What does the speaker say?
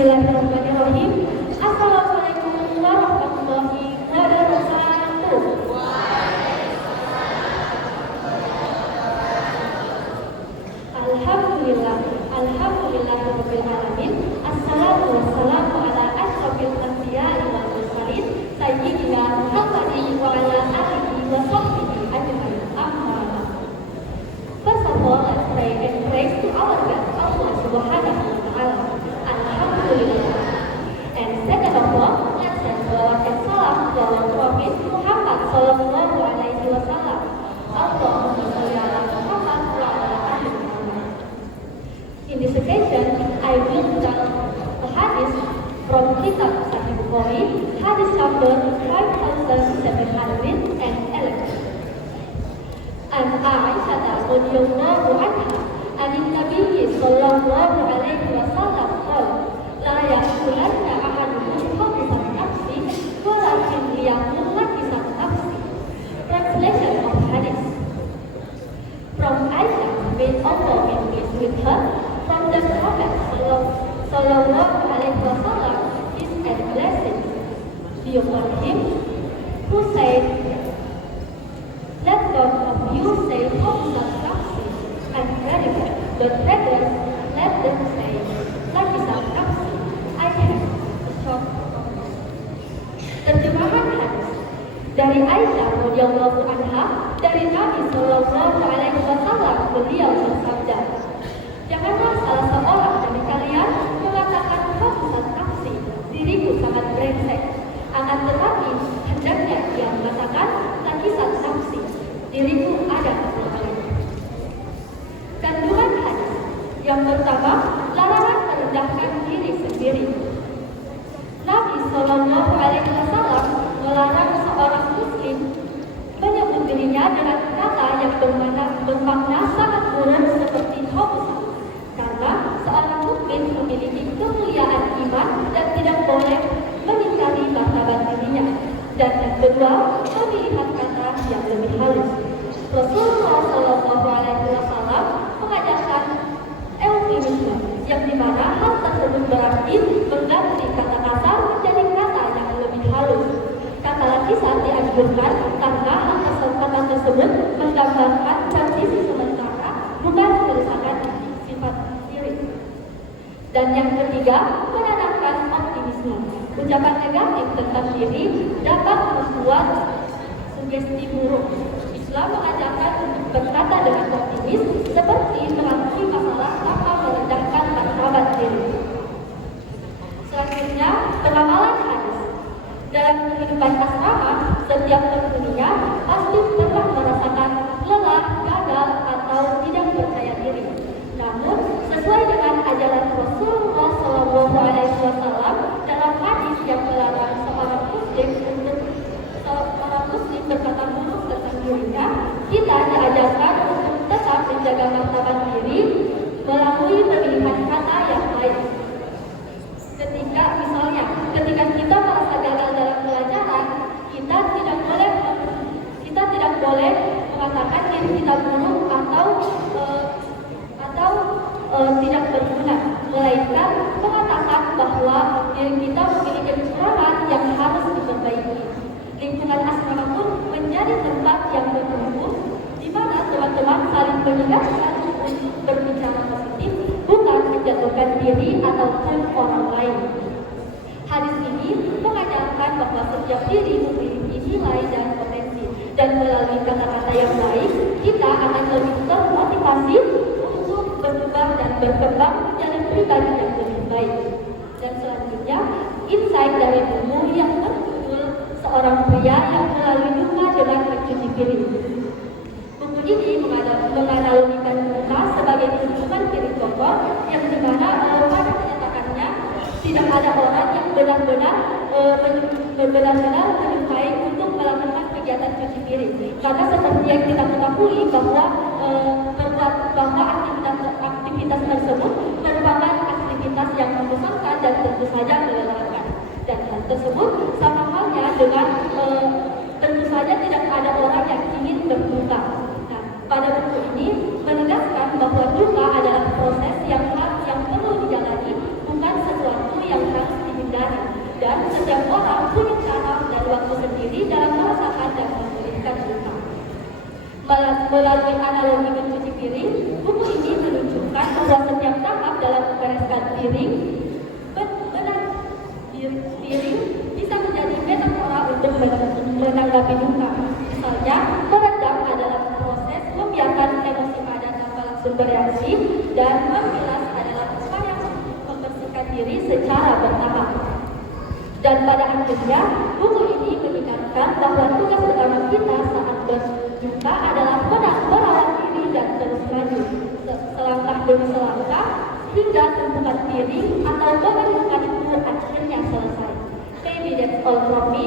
Bismillahirrahmanirrahim. Assalamualaikum warahmatullahi wabarakatuh. Alhamdulillah, alhamdulillahirabbil alamin. Assalatu wassalamu ala asyrofil anbiya'i wal mursalin sayyidina Muhammadin wa ala alihi wa sahbihi ajmain. Amma ba'd. First of all, let's pray and praise to our God, Allah Subhanahu wa Ta'ala. Alhamdulillah. And second of all, let's send salawat and salam to our Prophet Muhammad Sallallahu Alaihi Wasallam. Allahumma sholli ala Muhammad wa ala ali Muhammad. In this occasion, I will tell a hadith from Kitab Sahih Bukhari, hadith number 5711. An Aisyah radhiyallahu anha, anin Nabi sallallahu alaihi wasallam qala, la yaqulanna ahadukum khamsan nafsi walakin liyaqul kisah nafsi. Translation of hadith. From Aisyah, may Allah be pleased with her, from the Prophet sallallahu alaihi wasallam, peace and blessings be upon him, who said, let God of you say khamsan nafsi and radical, but rather let them say kisah nafsi. I have a short terjemahan hadis dari Aisyah radhiyallahu anha dari Nabi sallallahu alaihi wasallam. Beliau bersabda, janganlah salah seorang dari kalian mengatakan khamsan nafsi, diriku sangat brengsek, akan tetapi hendaknya dia mengatakan kisah nafsi, diriku ada kesalahan. Kandungan hadis yang pertama, larangan merendahkan diri sendiri. Nabi Sallallahu Alaihi Wasallam melarang seorang Muslim menyebut dirinya dengan kata yang bermakna sangat buruk seperti khamsa, karena seorang mukmin memiliki kemuliaan iman dan tidak boleh mengingkari martabat dirinya. Dan yang kedua, memilih kata yang lebih halus. Rasulullah Sallallahu Alaihi Wasallam mengajarkan eufemisme, yang dimana hal tersebut berarti mengganti kata kasar menjadi kata yang lebih halus. Kata lakisan dianjurkan karena kata tersebut menggambarkan kondisi sementara, bukan kerusakan sifat diri. Dan yang ketiga, menanamkan optimisme. Ucapan negatif tentang diri dapat membuat sugesti buruk. Islam mengajarkan untuk berkata dengan optimis, seperti mengakui masalah tanpa merendahkan martabat diri. Selanjutnya, pengamalan hadis. Dalam kehidupan asrama, setiap penghuninya pasti pernah merasakan lelah, gagal, atau tidak percaya diri. Namun, sesuai dengan ajaran Rasulullah Sallallahu Alaihi Wasallam dalam hadis yang melarang seorang muslim berkata buruk tentang dirinya, kita diajarkan untuk tetap menjaga martabat diri melalui pemilihan kata yang baik. Ketika kita merasa gagal dalam pelajaran, kita tidak boleh mengatakan diri kita buruk atau tidak berguna, melainkan mengatakan bahwa diri kita memiliki kekurangan yang harus diperbaiki. Lingkungan asrama pun menjadi tempat yang bertumbuh, di mana teman-teman saling mengingatkan untuk berbicara positif, bukan menjatuhkan diri ataupun orang lain. Hadis ini mengajarkan bahwa setiap diri memiliki nilai dan potensi, dan melalui kata-kata yang baik, kita akan lebih termotivasi untuk berkembang dan berkembang menjadi pribadi yang lebih baik. Dan selanjutnya, insight dari buku yang berjudul Seorang Pria yang Melalui Duka dengan Mencuci Piring. Buku ini menganalogikan duka sebagai hubungan piring kotor, yang dimana pada kenyataannya tidak ada orang yang benar-benar menyukai untuk melakukan kegiatan cuci piring. Karena seperti yang kita ketahui bahwa aktivitas tersebut merupakan aktivitas yang membosankan dan tentu saja melelahkan. Dan hal tersebut sama halnya dengan tentu saja tidak ada orang yang ingin berduka. Nah, pada buku ini menegaskan bahwa duka adalah proses yang perlu dijalani, bukan sesuatu yang setiap orang punya cara dan waktu sendiri dalam merasakan dan memulihkan luka. Melalui analogi mencuci piring, buku ini menunjukkan bahwa setiap tahap dalam membereskan piring bisa menjadi metafora untuk menanggapi duka. Misalnya, meredam adalah proses membiarkan emosi padat tanpa langsung bereaksi, dan membilas adalah upaya membersihkan diri secara bertahap. Dan pada akhirnya, buku ini mengingatkan bahwa tugas utama kita saat berduka adalah merawat diri dan terus maju, selangkah demi selangkah, hingga tumpukan piring atau beban luka itu akhirnya selesai. Maybe that's all from me.